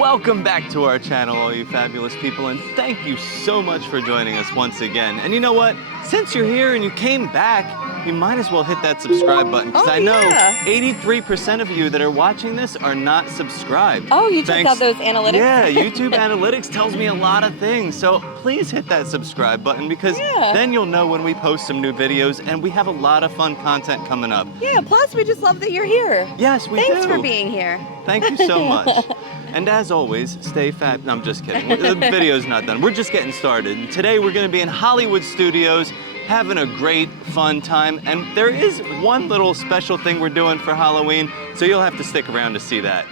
Welcome back to our channel, all you fabulous people, and thank you so much for joining us once again. And you know what? Since you're here and you came back, you might as well hit that subscribe button, because I know 83% of you that are watching this are not subscribed. Oh, you checked out those analytics? Yeah, YouTube analytics tells me a lot of things, so please hit that subscribe button, because then you'll know when we post some new videos, and we have a lot of fun content coming up. Yeah, plus we just love that you're here. Yes, we do. Thanks for being here. Thank you so much. And as always, stay fab. No, I'm just kidding. The video's not done. We're just getting started. And today we're going to be in Hollywood Studios, having a great, fun time. And there is one little special thing we're doing for Halloween, so you'll have to stick around to see that.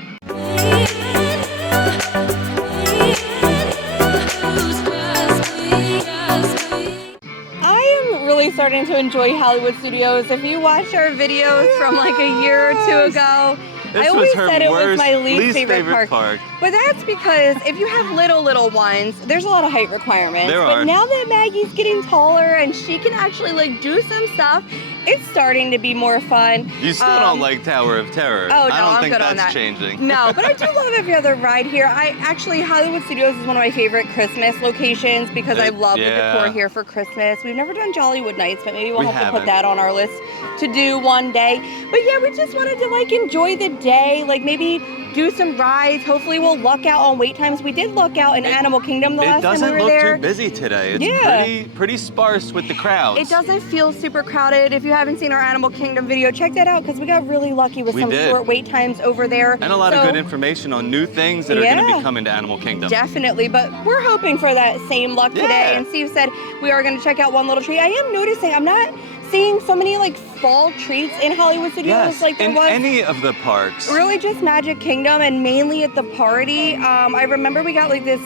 I am really starting to enjoy Hollywood Studios. If you watched our videos from like a year or two ago, I always said it was my least favorite park. But that's because if you have little ones, there's a lot of height requirements. There are. But now that Maggie's getting taller and she can actually like do some stuff, it's starting to be more fun. You still don't like Tower of Terror. Oh, no, I don't I'm think good on that's that. changing. No, but I do love every other ride here. Hollywood Studios is one of my favorite Christmas locations because I love the decor here for Christmas. We've never done Jollywood Nights, but maybe we'll have to put that on our list to do one day. But yeah, we just wanted to like enjoy the day, like maybe do some rides. Hopefully we'll luck out on wait times. We did luck out in Animal Kingdom the last time we were there. It doesn't look too busy today. It's pretty sparse with the crowds. It doesn't feel super crowded. If you haven't seen our Animal Kingdom video, check that out because we got really lucky with some short wait times over there. And a lot of good information on new things that are going to be coming to Animal Kingdom. Definitely, but we're hoping for that same luck today. And Steve said we are going to check out one little tree. I am noticing I'm not seeing so many like fall treats in Hollywood Studios like there was any of the parks. Really just Magic Kingdom and mainly at the party. I remember we got like this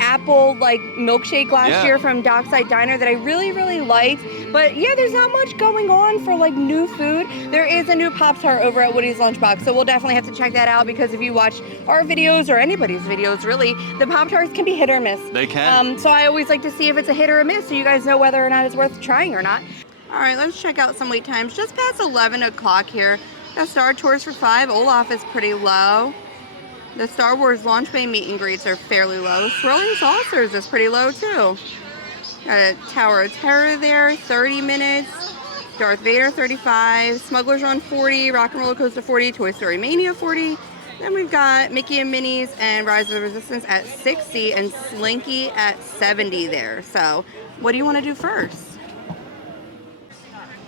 apple like milkshake last year from Dockside Diner that I really liked. But yeah, there's not much going on for like new food. There is a new Pop-Tart over at Woody's Lunchbox, so we'll definitely have to check that out because if you watch our videos or anybody's videos really, the Pop-Tarts can be hit or miss. They can. So I always like to see if it's a hit or a miss so you guys know whether or not it's worth trying or not. All right, let's check out some wait times. Just past 11 o'clock here. Got Star Tours for 5. Olaf is pretty low. The Star Wars Launch Bay meet and greets are fairly low. Swirling Saucers is pretty low too. Got a Tower of Terror there, 30 minutes. Darth Vader 35. Smuggler's Run 40. Rock and Roller Coaster 40. Toy Story Mania 40. Then we've got Mickey and Minnie's and Rise of the Resistance at 60 and Slinky at 70 there. So what do you want to do first?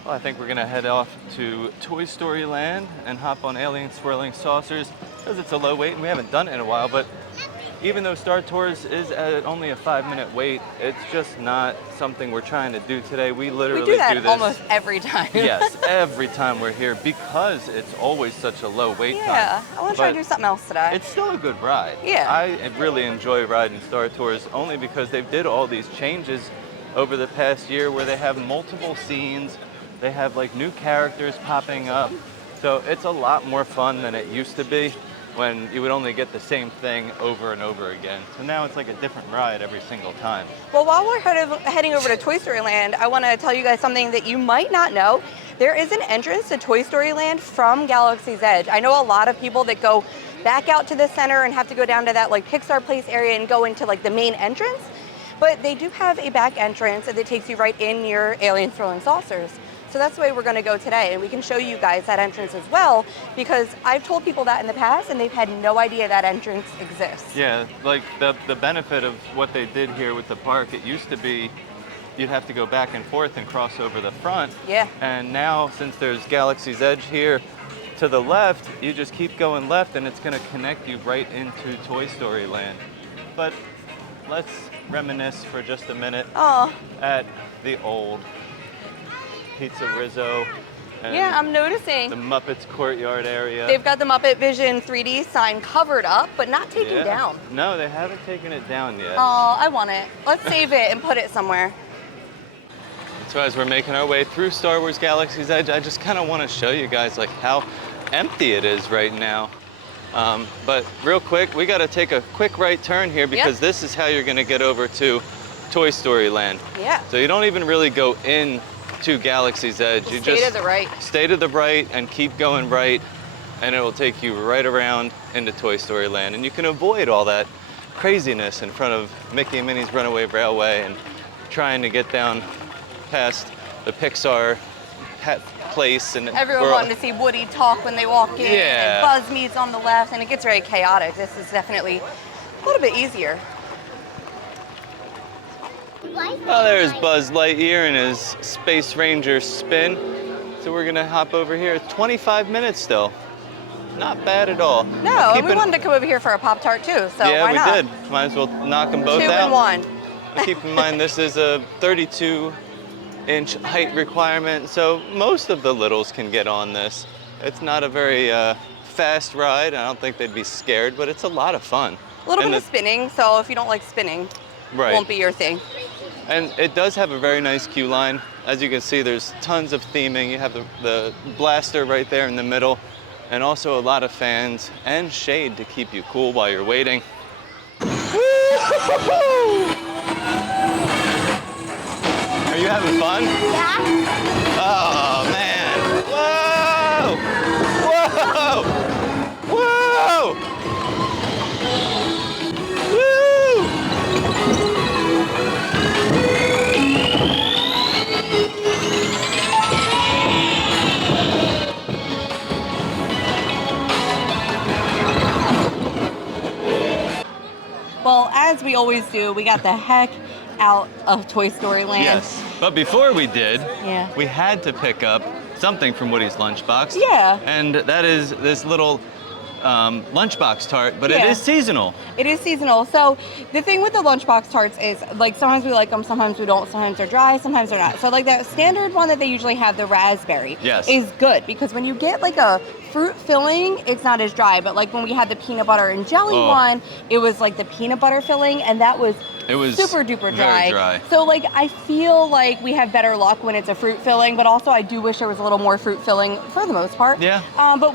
Well, I think we're gonna head off to Toy Story Land and hop on Alien Swirling Saucers because it's a low wait and we haven't done it in a while, but even though Star Tours is at only a 5-minute wait, it's just not something we're trying to do today. We literally do this almost every time. Yes, every time we're here because it's always such a low wait time. Yeah, I want to try to do something else today. It's still a good ride. Yeah. I really enjoy riding Star Tours only because they did all these changes over the past year where they have multiple scenes. They have like new characters popping up. So it's a lot more fun than it used to be when you would only get the same thing over and over again. So now it's like a different ride every single time. Well, while we're heading over to Toy Story Land, I want to tell you guys something that you might not know. There is an entrance to Toy Story Land from Galaxy's Edge. I know a lot of people that go back out to the center and have to go down to that like Pixar Place area and go into like the main entrance. But they do have a back entrance that takes you right in near Alien Swirling Saucers. So that's the way we're going to go today, and we can show you guys that entrance as well, because I've told people that in the past, and they've had no idea that entrance exists. Yeah, like the benefit of what they did here with the park, it used to be you'd have to go back and forth and cross over the front. Yeah. And now, since there's Galaxy's Edge here to the left, you just keep going left, and it's going to connect you right into Toy Story Land. But let's reminisce for just a minute at the old Pizza Rizzo. And yeah, I'm noticing. The Muppets courtyard area. They've got the Muppet Vision 3D sign covered up, but not taken down. No, they haven't taken it down yet. Oh, I want it. Let's save it and put it somewhere. So as we're making our way through Star Wars Galaxy's Edge, I just kind of want to show you guys like how empty it is right now. But real quick, we got to take a quick right turn here because this is how you're going to get over to Toy Story Land. Yeah. So you don't even really go in to Galaxy's Edge. You just stay to the right. Stay to the right and keep going right. and it will take you right around into Toy Story Land, and you can avoid all that craziness in front of Mickey and Minnie's Runaway Railway and trying to get down past the Pixar pet place. And Everyone wanted to see Woody talk when they walk in, Yeah. and Buzz meets on the left, and it gets very chaotic. This is definitely a little bit easier. Oh, there's Buzz Lightyear in his Space Ranger spin. So we're gonna hop over here. It's 25 minutes still. Not bad at all. No, and we wanted to come over here for a Pop-Tart too, so yeah, why not? we did. Might as well knock them both 2 out. in 1. Keep in mind this is a 32-inch height requirement, so most of the littles can get on this. It's not a very fast ride. I don't think they'd be scared, but it's a lot of fun. A little bit of spinning, so if you don't like spinning, Right. it won't be your thing. And it does have a very nice queue line. As you can see, there's tons of theming. You have the blaster right there in the middle, and also a lot of fans and shade to keep you cool while you're waiting. Are you having fun? Yeah. Oh, man. Whoa! Whoa! Whoa! Well, as we always do, we got the heck out of Toy Story Land. Yes. But before we did, Yeah. we had to pick up something from Woody's Lunchbox. Yeah. And that is this little Lunchbox tart, but it Yeah. is seasonal. It is seasonal. So the thing with the Lunchbox tarts is, like, sometimes we like them, sometimes we don't. Sometimes they're dry, sometimes they're not. So, like, that standard one that they usually have, the raspberry, Yes. is good because when you get, like, a fruit filling, it's not as dry. But, like, when we had the peanut butter and jelly one, it was, like, the peanut butter filling, and that was It was super duper very dry. So, like, I feel like we have better luck when it's a fruit filling, but also I do wish there was a little more fruit filling for the most part. Yeah. But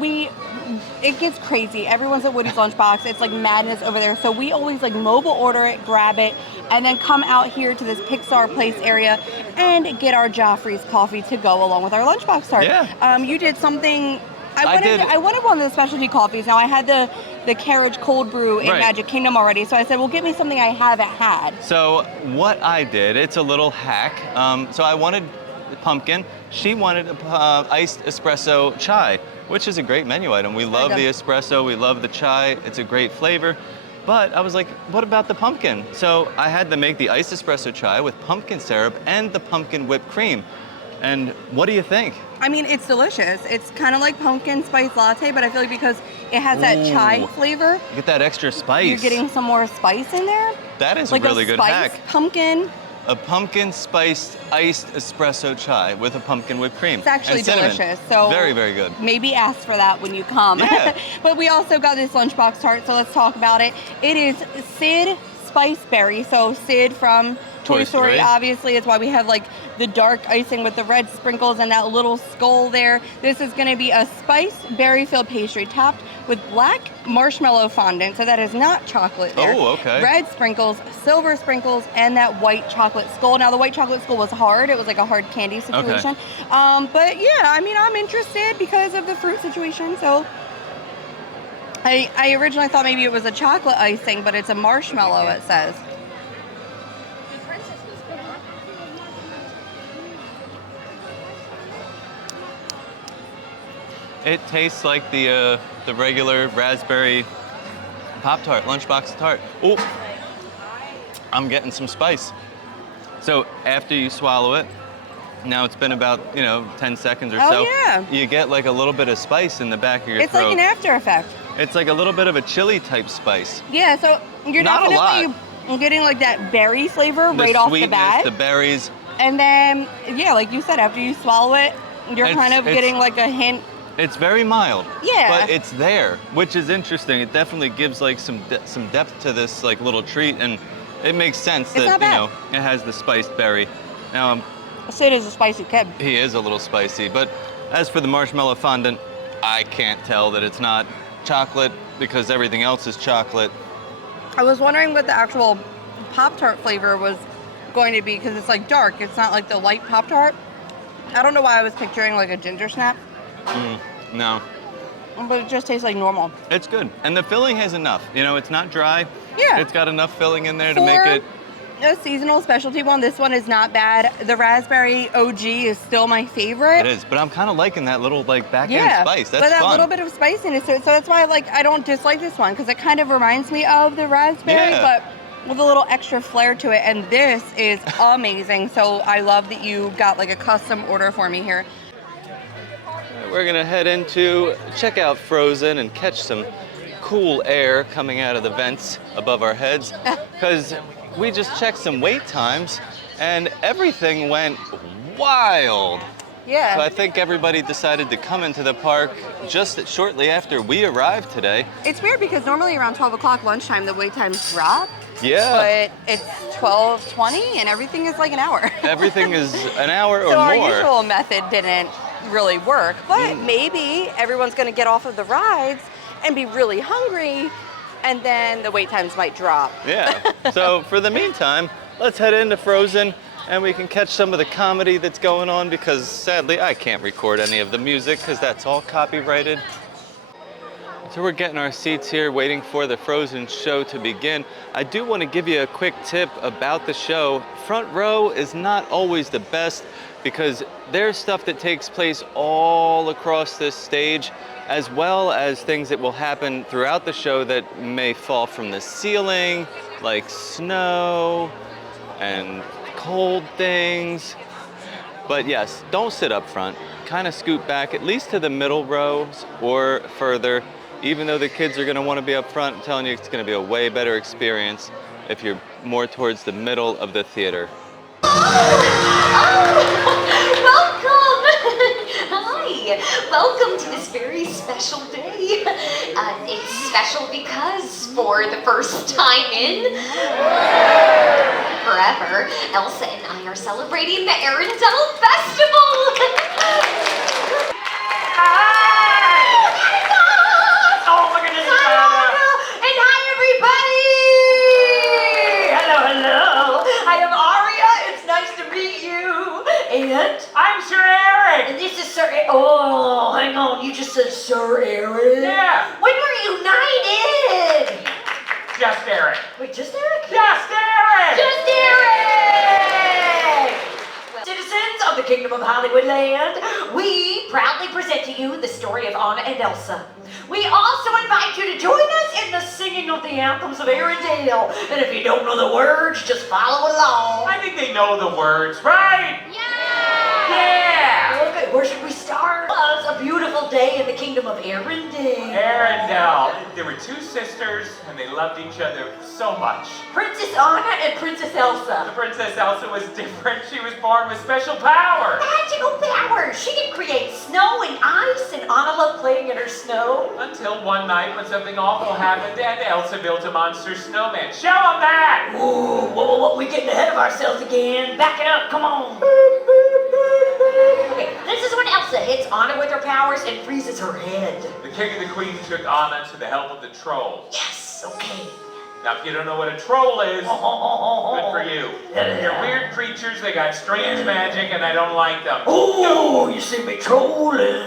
it gets crazy. Everyone's at Woody's Lunchbox. It's like madness over there. So we always like mobile order it, grab it, and then come out here to this Pixar Place area and get our Joffrey's coffee to go along with our Lunchbox tart. Yeah. You did something. I did. I wanted one of the specialty coffees. Now I had the carriage cold brew in Right. Magic Kingdom already, so I said, well, get me something I haven't had. So what I did, it's a little hack. So I wanted pumpkin. She wanted iced espresso chai, which is a great menu item. We love the espresso. We love the chai. It's a great flavor. But I was like, what about the pumpkin? So I had to make the iced espresso chai with pumpkin syrup and the pumpkin whipped cream. And what do you think? I mean, it's delicious. It's kind of like pumpkin spice latte, but I feel like because it has that chai flavor, You get that extra spice. you're getting some more spice in there. That is Like a really a good spiced hack. pumpkin. A pumpkin spiced iced espresso chai with a pumpkin whipped cream. It's actually and cinnamon. delicious. So very, very good. Maybe ask for that when you come. Yeah. But we also got this Lunchbox tart, so let's talk about it. It is Sid Spice Berry. So Sid from Toy Story, obviously, is why we have like the dark icing with the red sprinkles and that little skull there. This is going to be a spice berry filled pastry topped with black marshmallow fondant. So that is not chocolate there. Oh, okay. Red sprinkles, silver sprinkles, and that white chocolate skull. Now the white chocolate skull was hard. It was like a hard candy situation. But yeah, I mean, I'm interested because of the fruit situation. So I originally thought maybe it was a chocolate icing, but it's a marshmallow, it says. It tastes like the regular raspberry Pop-Tart, Lunchbox tart. Oh, I'm getting some spice. So after you swallow it, now it's been about 10 seconds or so. Yeah. You get like a little bit of spice in the back of your It's throat. like an after effect. It's like a little bit of a chili type spice. Yeah, so you're Not a definitely getting like that berry flavor right off the bat. The berries. And then, yeah, like you said, after you swallow it, you're kind of getting like a hint. It's very mild. Yeah. But it's there, which is interesting. It definitely gives like some depth to this like little treat, and it makes sense It's that not bad. it has the spiced berry. Now Sid is a spicy kid. he is a little spicy, but as for the marshmallow fondant, I can't tell that it's not chocolate because everything else is chocolate. I was wondering what the actual Pop-Tart flavor was going to be because it's like dark. It's not like the light Pop-Tart. I don't know why I was picturing like a ginger snap. No. but it just tastes like normal. It's good. And the filling has enough. You know, it's not dry. Yeah. It's got enough filling in there to For make it. a seasonal specialty one, this one is not bad. The raspberry OG is still my favorite. It is, but I'm kind of liking that little like back end spice. That's but that fun. little bit of spiciness to it. So that's why I don't dislike this one, because it kind of reminds me of the raspberry, but with a little extra flair to it. And this is amazing. So I love that you got like a custom order for me here. We're gonna head into check out Frozen and catch some cool air coming out of the vents above our heads, because we just checked some wait times and everything went wild. Yeah. So I think everybody decided to come into the park just shortly after we arrived today. It's weird because normally around 12 o'clock lunchtime, the wait times drop. Yeah. But it's 12:20 and everything is like an hour. Everything is an hour or so more. our usual method didn't really work, but maybe everyone's gonna get off of the rides and be really hungry, and then the wait times might drop. Yeah. So for the meantime, let's head into Frozen and we can catch some of the comedy that's going on, because sadly I can't record any of the music because that's all copyrighted. So we're getting our seats here waiting for the Frozen show to begin. I do want to give you a quick tip about the show. Front row is not always the best because there's stuff that takes place all across this stage, as well as things that will happen throughout the show that may fall from the ceiling, like snow and cold things. But yes, don't sit up front. Kind of scoot back at least to the middle rows or further. Even though the kids are going to want to be up front, I'm telling you it's going to be a way better experience if you're more towards the middle of the theater. Welcome! Hi! Welcome to this very special day. It's special because for the first time in forever, Elsa and I are celebrating the Arendelle Festival! Oh, look at this! And hi, everybody! Hello, hello! I am Aria. It's nice to meet you. And I'm Sir Eric. And this is Sir Eric. Oh, hang on. You just said Sir Eric? Yeah. When were you knighted? Just Eric. Wait, just Eric? Just Eric! Just Eric! Citizens of the Kingdom of Hollywoodland, we proudly present to you the story of Anna and Elsa. We also invite you to join us in the singing of the anthems of Arendelle. And if you don't know the words, just follow along. I think they know the words, right? Yeah! Okay, where should we start? It's a beautiful day in the Kingdom of Arendelle. Arendelle. There were two sisters, and they loved each other so much. Princess Anna and Princess Elsa. The Princess Elsa was different. She was born with special power. Magical powers! She can create snow and ice, and Anna loved playing in her snow. Until one night when something awful happened and Elsa built a monster snowman. Show them that! Ooh, whoa, we're getting ahead of ourselves again. Back it up, come on. Okay, this is when Elsa hits Anna with her powers and freezes her head. The king and the queen took Anna to the help of the troll. Yes, okay. Now, if you don't know what a troll is, good for you. They're weird creatures, they got strange magic, and I don't like them. Oh, you see me trolling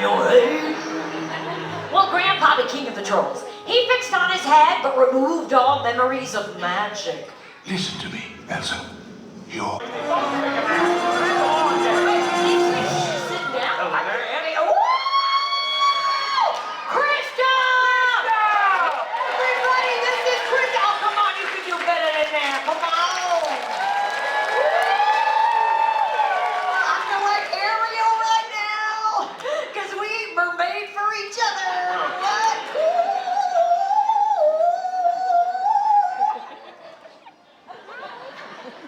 your head? Well, Grandpa, the king of the trolls, he fixed on his head but removed all memories of magic. Listen to me, Elsa. You're... Sit down. Krista! Everybody, this is Krista. Oh, come on, you can do better than that. Come on. I feel like Ariel right now, because we were made for each other. What?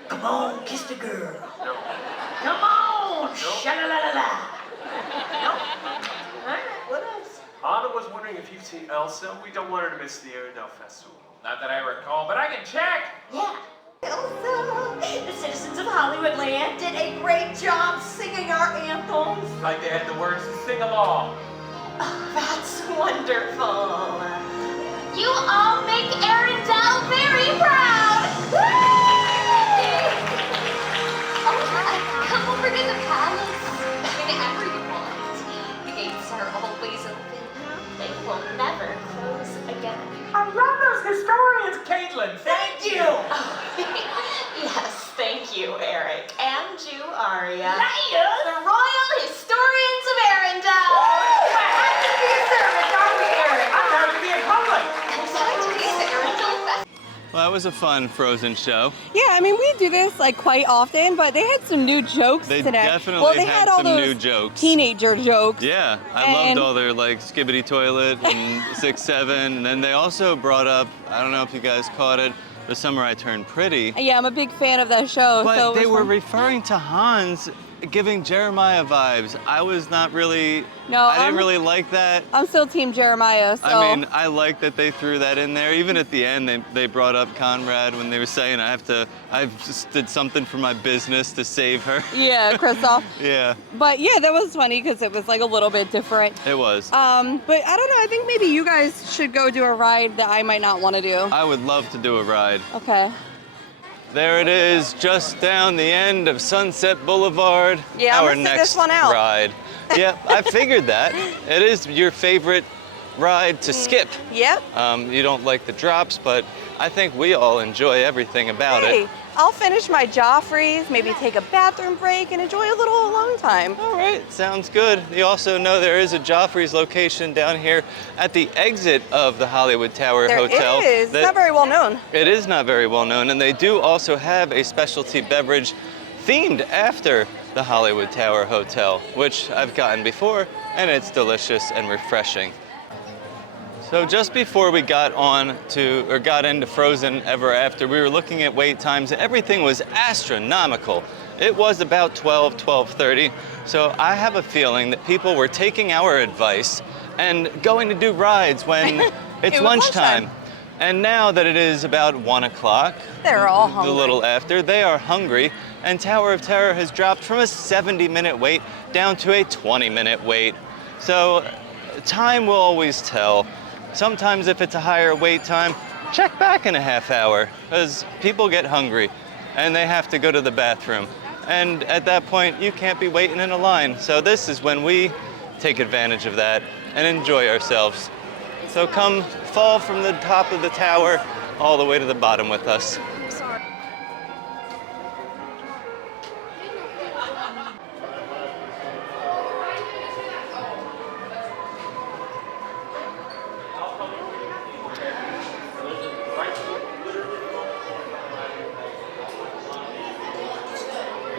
Come on, kiss the girl. No. Come on, No. sha-la-la-la-la. No. All right, what else? Anna was wondering if you've seen Elsa. We don't want her to miss the Arendelle Festival. Not that I recall, but I can check. Yeah. Elsa, the citizens of Hollywoodland did a great job singing our anthems. Like they had the words to sing along. Oh, that's wonderful. You all make Arendelle very proud! Come over to the palace whenever you want. The gates are always open. Well, that was a fun Frozen show. Yeah, I mean, we do this like quite often, but they had some new jokes They today. definitely well, they had all some those new jokes. Teenager jokes. Yeah, I And- loved all their like Skibbity Toilet and 6'7", and then they also brought up, I don't know if you guys caught it, The Summer I Turned Pretty. Yeah, I'm a big fan of that show. But so it they was were fun. referring to Hans, giving Jeremiah vibes. I was not really, No, I didn't really like that. I'm still Team Jeremiah, so. I mean, I like that they threw that in there. Even at the end, they brought up Conrad when they were saying, I just did something for my business to save her. Yeah, Kristoff. Yeah, But yeah, that was funny because it was like a little bit different. it was. But I don't know, I think maybe you guys should go do a ride that I might not want to do. I would love to do a ride. Okay. There it is, just down the end of Sunset Boulevard. Yeah, I'm our gonna sit next this one out. ride. Yep, I figured that. It is your favorite ride to skip. Yep. You don't like the drops, but I think we all enjoy everything about Hey, it. I'll finish my Joffreys, maybe take a bathroom break and enjoy a little alone time. All right, sounds good. You also know there is a Joffrey's location down here at the exit of the Hollywood Tower There Hotel. is. It's not very well known. It is not very well known, and they do also have a specialty beverage themed after the Hollywood Tower Hotel, which I've gotten before, and it's delicious and refreshing. So just before we got into Frozen Ever After, we were looking at wait times, and everything was astronomical. It was about 12:30, so I have a feeling that people were taking our advice and going to do rides when it's It was lunchtime. lunchtime. And now that it is about 1 o'clock, They're all a hungry. little after, they are hungry, and Tower of Terror has dropped from a 70-minute wait down to a 20-minute wait. So time will always tell. Sometimes if it's a higher wait time, check back in a half hour, because people get hungry and they have to go to the bathroom. And at that point, you can't be waiting in a line. So this is when we take advantage of that and enjoy ourselves. So come fall from the top of the tower all the way to the bottom with us.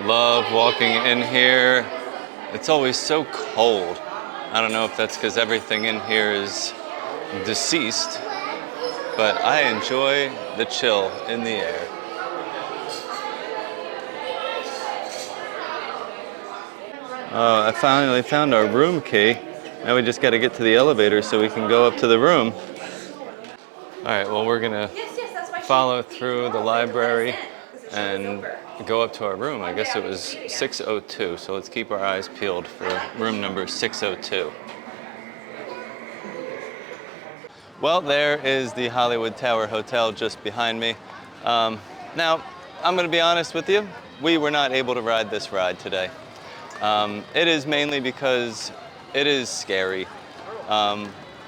Love walking in here. It's always so cold. I don't know if that's because everything in here is deceased, but I enjoy the chill in the air. I finally found our room key. Now we just got to get to the elevator so we can go up to the room. All right, well, we're gonna follow through the library and go up to our room. I guess it was 602, so let's keep our eyes peeled for room number 602. Well, there is the Hollywood Tower Hotel just behind me. Now, I'm gonna be honest with you, we were not able to ride this ride today. It is mainly because it is scary.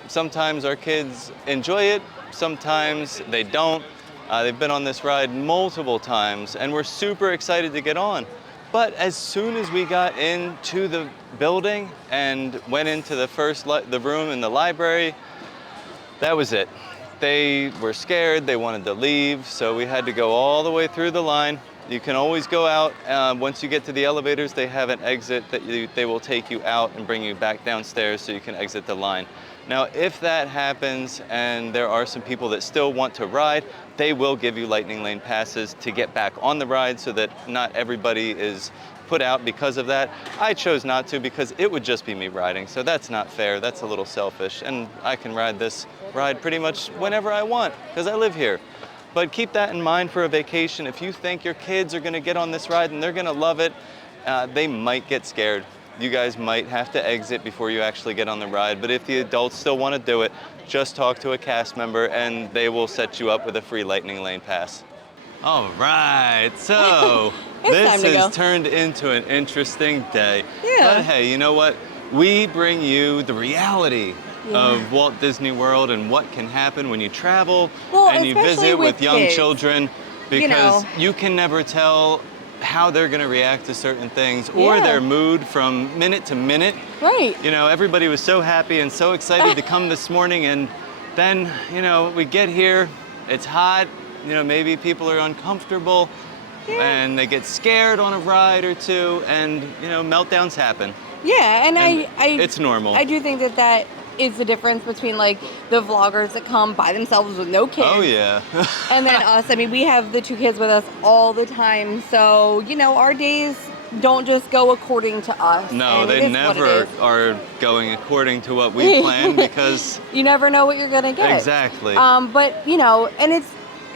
Sometimes our kids enjoy it, sometimes they don't. They've been on this ride multiple times, and we're super excited to get on. But as soon as we got into the building and went into the room in the library, that was it. They were scared, they wanted to leave, so we had to go all the way through the line. You can always go out. Once you get to the elevators, they have an exit that they will take you out and bring you back downstairs so you can exit the line. Now, if that happens and there are some people that still want to ride, they will give you Lightning Lane passes to get back on the ride so that not everybody is put out because of that. I chose not to because it would just be me riding, so that's not fair. That's a little selfish, and I can ride this ride pretty much whenever I want because I live here. But keep that in mind for a vacation. If you think your kids are gonna get on this ride and they're gonna love it, they might get scared. You guys might have to exit before you actually get on the ride, but if the adults still wanna do it, just talk to a cast member and they will set you up with a free Lightning Lane pass. All right, so this time to go. has turned into an interesting day. Yeah. But hey, you know what? We bring you the reality of Walt Disney World and what can happen when you travel and you especially visit with with young kids. children, because you can never tell how they're gonna react to certain things or Yeah. their mood from minute to minute. Right. You know, everybody was so happy and so excited to come this morning, and then, you know, we get here, it's hot, you know, maybe people are uncomfortable and they get scared on a ride or two, and you know, meltdowns happen. Yeah, and I it's normal. I do think that is the difference between like the vloggers that come by themselves with no kids. Oh yeah. And then us. I mean, we have the 2 kids with us all the time, so you know, our days don't just go according to us. No, and they it is what it never is. are going according to what we plan, because you never know what you're gonna get. exactly. But you know, and it's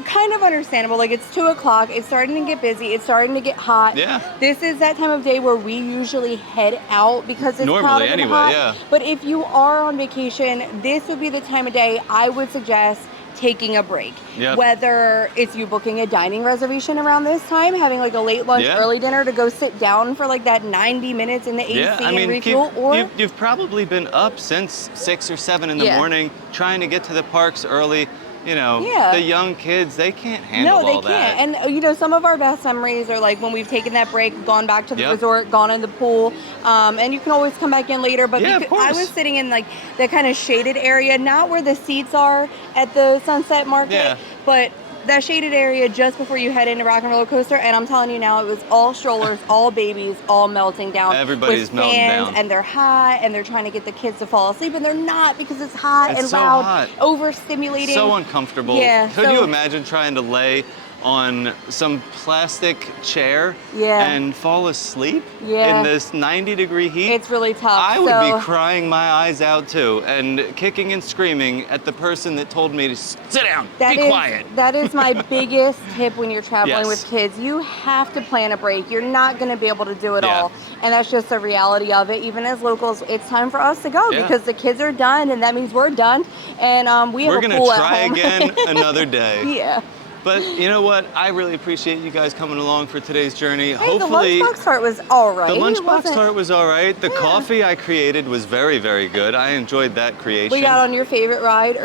kind of understandable. Like, it's 2 o'clock. It's starting to get busy. It's starting to get hot. Yeah. This is that time of day where we usually head out because it's Normally, crowded and anyway, hot. yeah. But if you are on vacation, this would be the time of day I would suggest taking a break. Yep. Whether it's you booking a dining reservation around this time, having like a late lunch, Yeah. early dinner to go sit down for like that 90 minutes in the AC Yeah, I and mean, refuel, or you've probably been up since 6 or 7 in the Yeah. morning trying to get to the parks early. You know, Yeah. the young kids, they can't handle no, they all that. can't. And you know, some of our best memories are like when we've taken that break, gone back to the Yep. resort, gone in the pool, and you can always come back in later. But Yeah, of because I course. was sitting in like the kind of shaded area, not where the seats are at the Sunset Market, Yeah. but that shaded area just before you head into Rock and Roller Coaster. And I'm telling you now, it was all strollers, all babies, all melting down. Everybody's with melting fans, down. and they're hot, and they're trying to get the kids to fall asleep, and they're not, because it's hot It's and so loud, hot. overstimulating. So uncomfortable. Yeah, Could so- you imagine trying to lay on some plastic chair Yeah. and fall asleep Yeah. in this 90-degree heat? It's really tough. I would so. be crying my eyes out too, and kicking and screaming at the person that told me to sit down, That be is- quiet. That is my biggest tip when you're traveling Yes. with kids. You have to plan a break. You're not going to be able to do it Yeah. all. And that's just the reality of it. Even as locals, it's time for us to go Yeah. because the kids are done, and that means we're done. And we have We're a gonna pool at try home. again another day. Yeah. But you know what? I really appreciate you guys coming along for today's journey. Hey, Hopefully, the lunchbox tart was all right. the It lunchbox wasn't- tart was all right. The Yeah. coffee I created was very, very good. I enjoyed that creation. We got on your favorite ride,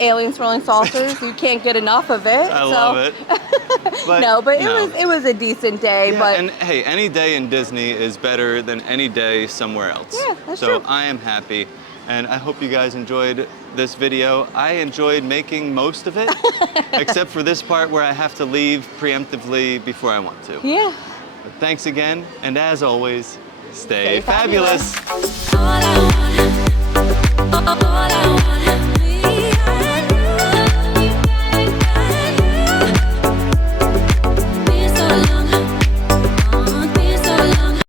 Alien Swirling Saucers. You can't get enough of it. I love it. But, But no. it was a decent day. Yeah, but and hey, any day in Disney is better than any day somewhere else. Yeah, that's so true. I am happy, and I hope you guys enjoyed this video. I enjoyed making most of it, except for this part where I have to leave preemptively before I want to. yeah. But thanks again, and as always, stay Stay fabulous. fabulous.